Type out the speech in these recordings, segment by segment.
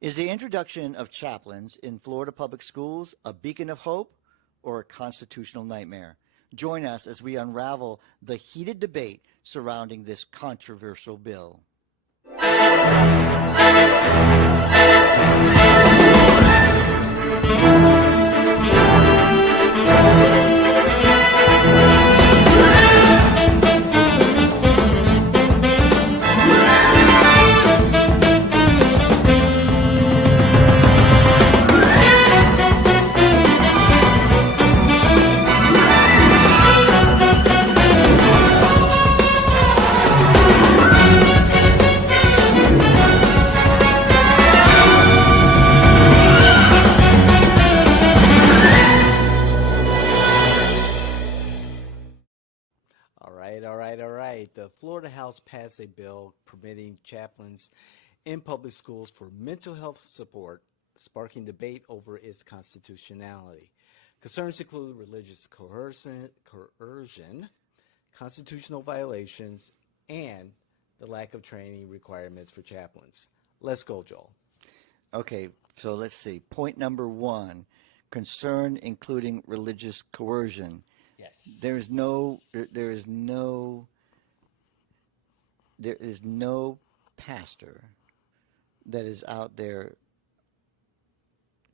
Is the introduction of chaplains in Florida public schools a beacon of hope or a constitutional nightmare? Join us as we unravel the heated debate surrounding this controversial bill. The Florida House passed a bill permitting chaplains in public schools for mental health support, sparking debate over its constitutionality. Concerns include religious coercion, constitutional violations, and the lack of training requirements for chaplains. Let's go, Joel. Okay, so let's see. Point number one, concern including religious coercion. Yes. There is no pastor that is out there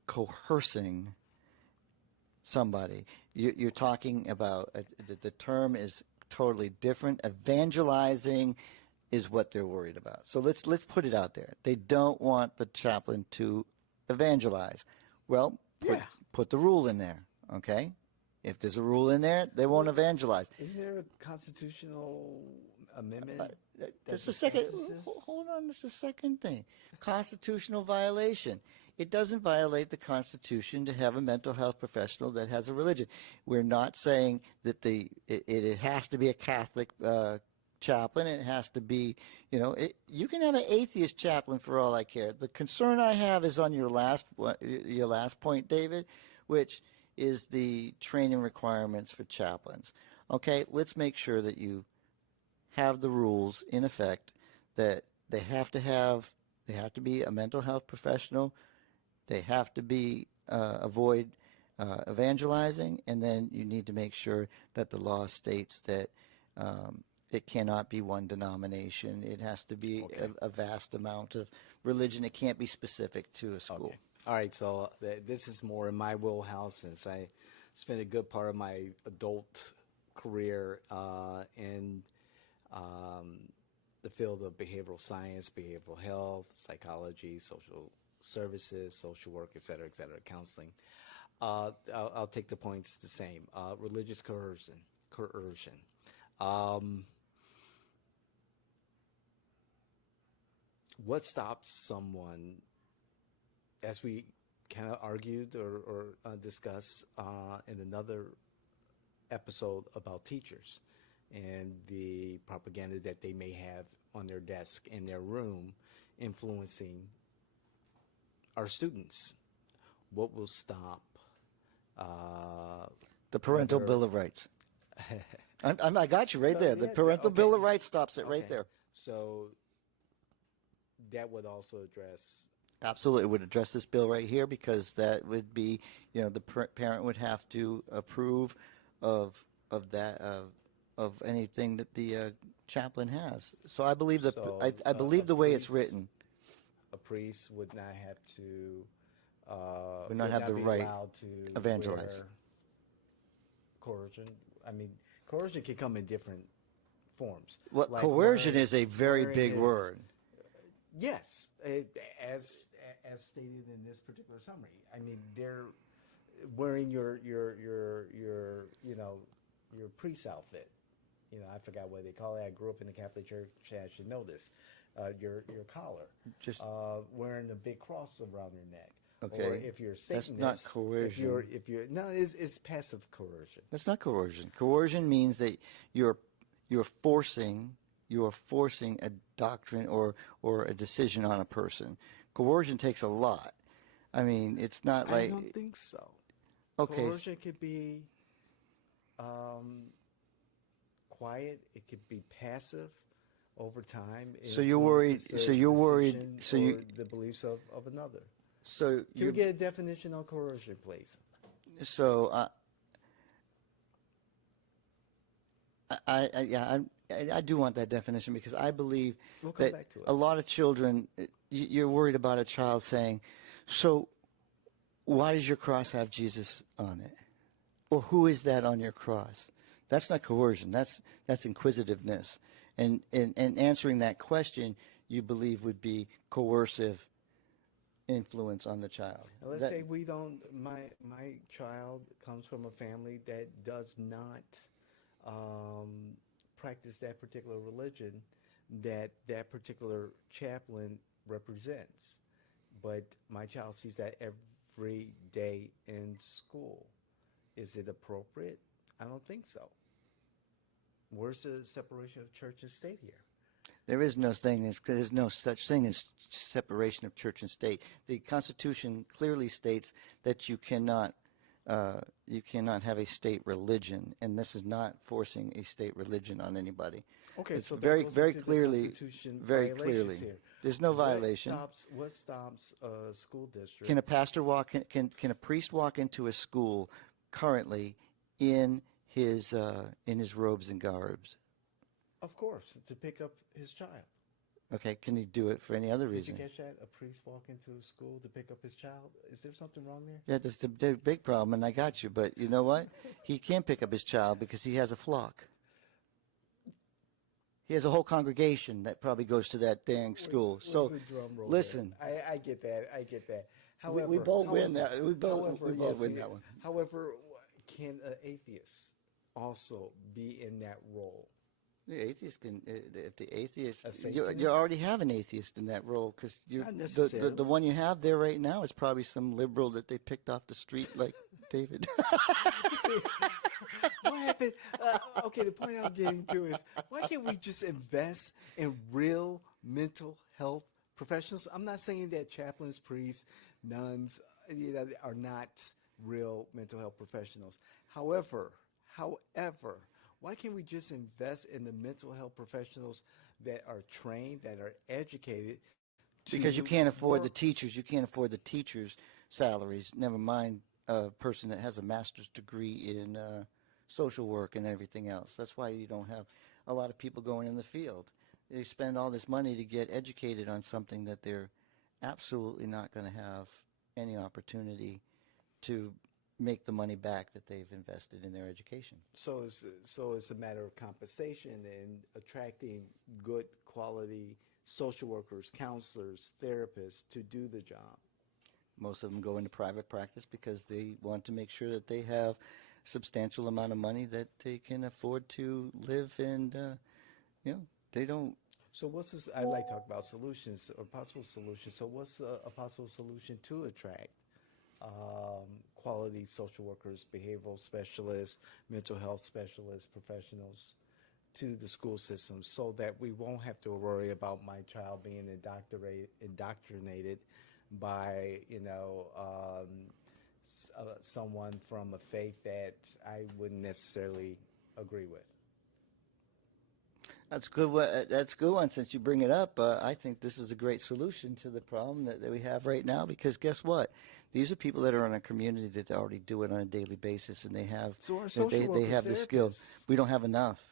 coercing somebody. You're talking about, the term is totally different. Evangelizing is what they're worried about. So let's put it out there. They don't want the chaplain to evangelize. Well, put the rule in there, okay? If there's a rule in there, they won't evangelize. Isn't there a constitutional amendment? That's the second. Hold on, that's the second thing. Constitutional violation. It doesn't violate the Constitution to have a mental health professional that has a religion. We're not saying that it has to be a Catholic chaplain. It has to be, you can have an atheist chaplain for all I care. The concern I have is on your last point, David, which is the training requirements for chaplains. Okay, let's make sure that you have the rules in effect that they have to be a mental health professional, they have to be avoid evangelizing, and then you need to make sure that the law states that it cannot be one denomination. It has to be a vast amount of religion. It can't be specific to a school. Okay. All right, so this is more in my wheelhouse since I spent a good part of my adult career in the field of behavioral science, behavioral health, psychology, social services, social work, et cetera, counseling. I'll take the points the same. Religious coercion. What stops someone, as we kind of argued or discussed in another episode about teachers and the propaganda that they may have on their desk in their room influencing our students? What will stop the Parental Bill of Rights? I got you right there. The Parental Bill of Rights stops it right there. So that would also address... Absolutely, it would address this bill right here, because that would be, the parent would have to approve of anything that the chaplain has. So I believe I believe the way it's written. A priest would not have to. Would not have the right to evangelize. Coercion. I mean, coercion can come in different forms. Well, like coercion is a very big word. Yes, as stated in this particular summary. I mean, they're wearing your priest outfit. I forgot what they call it. I grew up in the Catholic Church. I should know this. Your collar. Just wearing a big cross around your neck. Okay. Or if you're Satanist, that's not coercion. It's passive coercion. That's not coercion. Coercion means that you're forcing a doctrine or a decision on a person. Coercion takes a lot. I mean, it's not like... I don't think so. Okay. Coercion could be quiet. It could be passive. over time. So you're worried. influences So the you're worried. decision So or you. the beliefs of another. So Can we you. get a definition on coercion, please? So yeah, I do want that definition because I believe We'll come that back to it. a lot of children, you're worried about a child saying, so why does your cross have Jesus on it? Or who is that on your cross? That's not coercion. That's inquisitiveness. And answering that question, you believe would be coercive influence on the child. Now, let's That- say we don't. My child comes from a family that does not practice that particular religion that particular chaplain represents, but my child sees that every day in school. Is it appropriate? I don't think so. Where's the separation of church and state here? There is no thing. There's no such thing as separation of church and state. The Constitution clearly states that you cannot have a state religion, and this is not forcing a state religion on anybody. Okay, It's so that very, goes very into the clearly, Constitution very violations clearly. here. There's no violation. What stops a school district? Can a pastor walk? Can a priest walk into a school currently in his robes and garbs? Of course, to pick up his child. Okay, can he do it for any other Did you reason? catch that? A priest walk into a school to pick up his child? Is there something wrong there? Yeah, that's the big problem, and I got you. But you know what? He can't pick up his child because he has a flock. He has a whole congregation that probably goes to that dang school. Where's So the drum roll listen, there? I get that. I get that. we However, both win that. We both yes, win that one. However, can an atheist also be in that role? The atheist can. If the atheist, A you Satanist? already have an atheist in that role because Not the necessarily. one you have there right now is probably some liberal that they picked off the street like David. What happened? Okay, the point I'm getting to is why can't we just invest in real mental health professionals? I'm not saying that chaplains, priests, nuns, are not real mental health professionals. However, why can't we just invest in the mental health professionals that are trained, that are educated? Because you can't afford the teachers. You can't afford the teachers' salaries. Never mind a person that has a master's degree in social work and everything else. That's why you don't have a lot of people going in the field. They spend all this money to get educated on something that they're absolutely not going to have any opportunity to make the money back that they've invested in their education. So it's a matter of compensation and attracting good quality social workers, counselors, therapists to do the job. Most of them go into private practice because they want to make sure that they have a substantial amount of money that they can afford to live, and they don't. So what's this? I like to talk about solutions or possible solutions. So what's a possible solution to attract quality social workers, behavioral specialists, mental health specialists, professionals to the school system so that we won't have to worry about my child being indoctrinated by, someone from a faith that I wouldn't necessarily agree with? That's good. That's a good one. Since you bring it up, I think this is a great solution to the problem that we have right now. Because guess what? These are people that are in a community that already do it on a daily basis, and they have So our social they workers, have the skills. therapists. We don't have enough,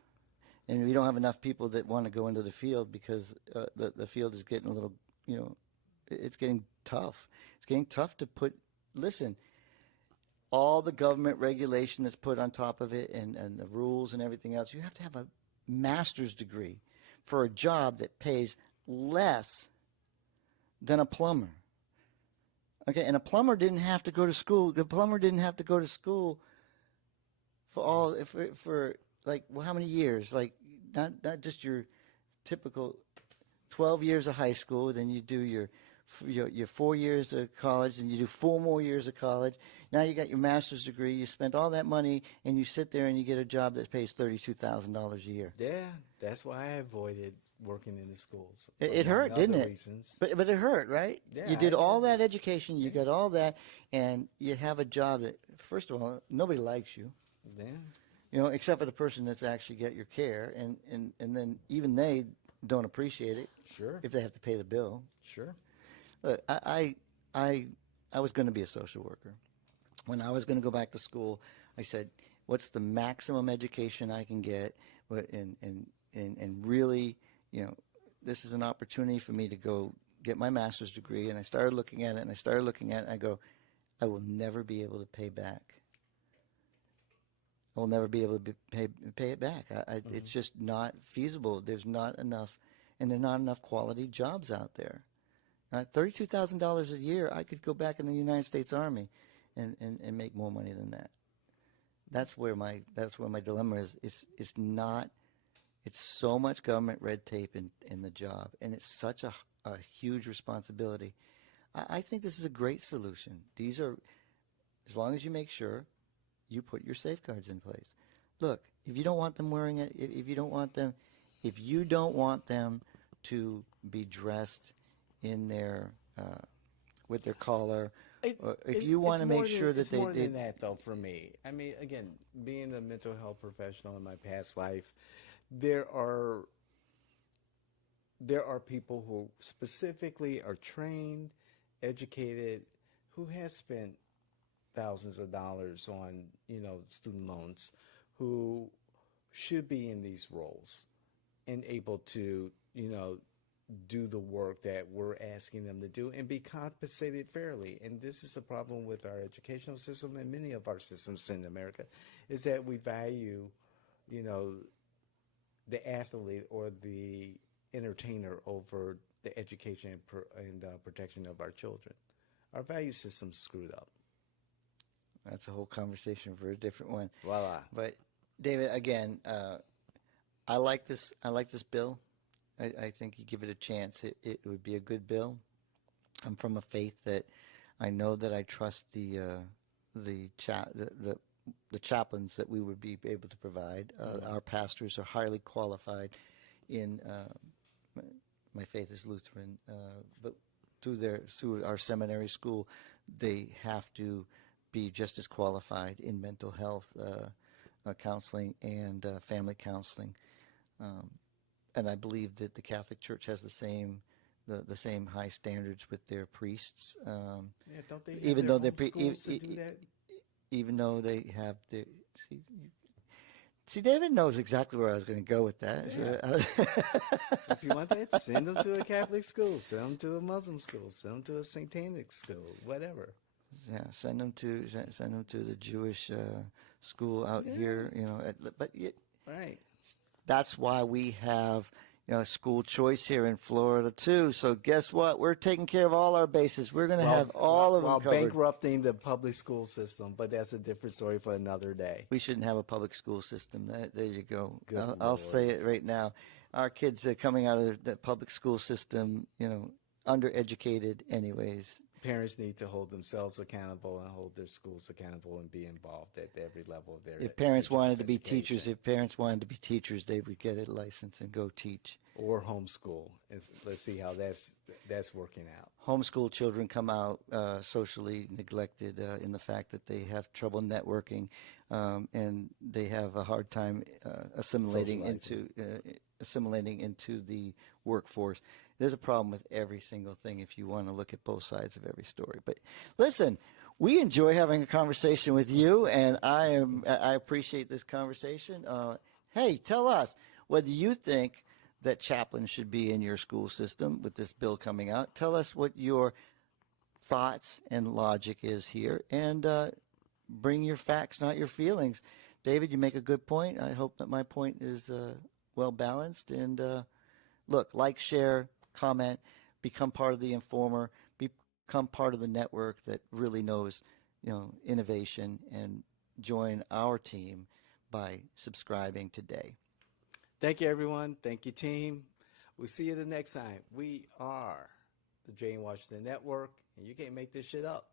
and we don't have enough people that want to go into the field because the field is getting a little, it's getting tough. It's getting tough to put. Listen, all the government regulation that's put on top of it, and the rules and everything else. You have to have a master's degree for a job that pays less than a plumber. Okay, and a plumber didn't have to go to school. The plumber didn't have to go to school for how many years? Like not just your typical 12 years of high school, then you do your 4 years of college, and you do 4 more years of college. Now you got your master's degree. You spent all that money, and you sit there and you get a job that pays $32,000 a year. Yeah, that's why I avoided working in the schools. It among hurt, other didn't it? reasons. But it hurt, right? Yeah, You did I all did. that education. You got all that, and you have a job that, first of all, nobody likes you. Yeah. Except for the person that's actually got your care, and then even they don't appreciate it. Sure. If they have to pay the bill. Sure. Look, I was going to be a social worker. When I was going to go back to school, I said, what's the maximum education I can get? And really, this is an opportunity for me to go get my master's degree. And I started looking at it, and I go, I will never be able to pay back. I will never be able to pay it back. It's just not feasible. There's not enough, and there are not enough quality jobs out there. $32,000 a year, I could go back in the United States Army and make more money than that. That's where my dilemma is. It's so much government red tape in the job, and it's such a huge responsibility. I think this is a great solution. These are, as long as you make sure you put your safeguards in place. Look, if you don't want them wearing it, if you don't want them to be dressed in their with their collar, or if you want to make sure that it's more than that, though. For me, I mean, again, being a mental health professional in my past life, there are people who specifically are trained, educated, who has spent thousands of dollars on student loans, who should be in these roles and able to do the work that we're asking them to do and be compensated fairly. And this is a problem with our educational system and many of our systems in America, is that we value the athlete or the entertainer over the education and protection of our children. Our value system's screwed up. That's a whole conversation for a different one. Voila. But David, again, I like this bill. I think you give it a chance. It would be a good bill. I'm from a faith that I know that I trust the chaplains that we would be able to provide. Our pastors are highly qualified in. My faith is Lutheran, but through our seminary school, they have to be just as qualified in mental health counseling and family counseling. And I believe that the Catholic Church has the same high standards with their priests. Don't they have even their though own schools to do that? Even though they have their see, David knows exactly where I was going to go with that. Yeah. If you want that, send them to a Catholic school, send them to a Muslim school, send them to a Satanic school, whatever. Yeah, send them to the Jewish school out here. Right. That's why we have school choice here in Florida too. So guess what? We're taking care of all our bases. We're going to have all of them covered. While bankrupting the public school system, but that's a different story for another day. We shouldn't have a public school system. There you go. Good I'll say it right now. Our kids are coming out of the public school system, undereducated anyways. Parents need to hold themselves accountable and hold their schools accountable and be involved at every level of their If parents wanted to be education. teachers, they would get a license and go teach. Or homeschool. Let's see how that's working out. Homeschool children come out socially neglected in the fact that they have trouble networking and they have a hard time assimilating into the workforce. There's a problem with every single thing if you want to look at both sides of every story. But listen, we enjoy having a conversation with you, and I appreciate this conversation. Hey, tell us, whether you think that chaplains should be in your school system with this bill coming out. Tell us what your thoughts and logic is here, and bring your facts, not your feelings. David, you make a good point. I hope that my point is well balanced. And look, like, share, comment, become part of the Informer, become part of the network that really knows, innovation, and join our team by subscribing today. Thank you, everyone. Thank you, team. We'll see you the next time. We are the Jane Washington Network, and you can't make this shit up.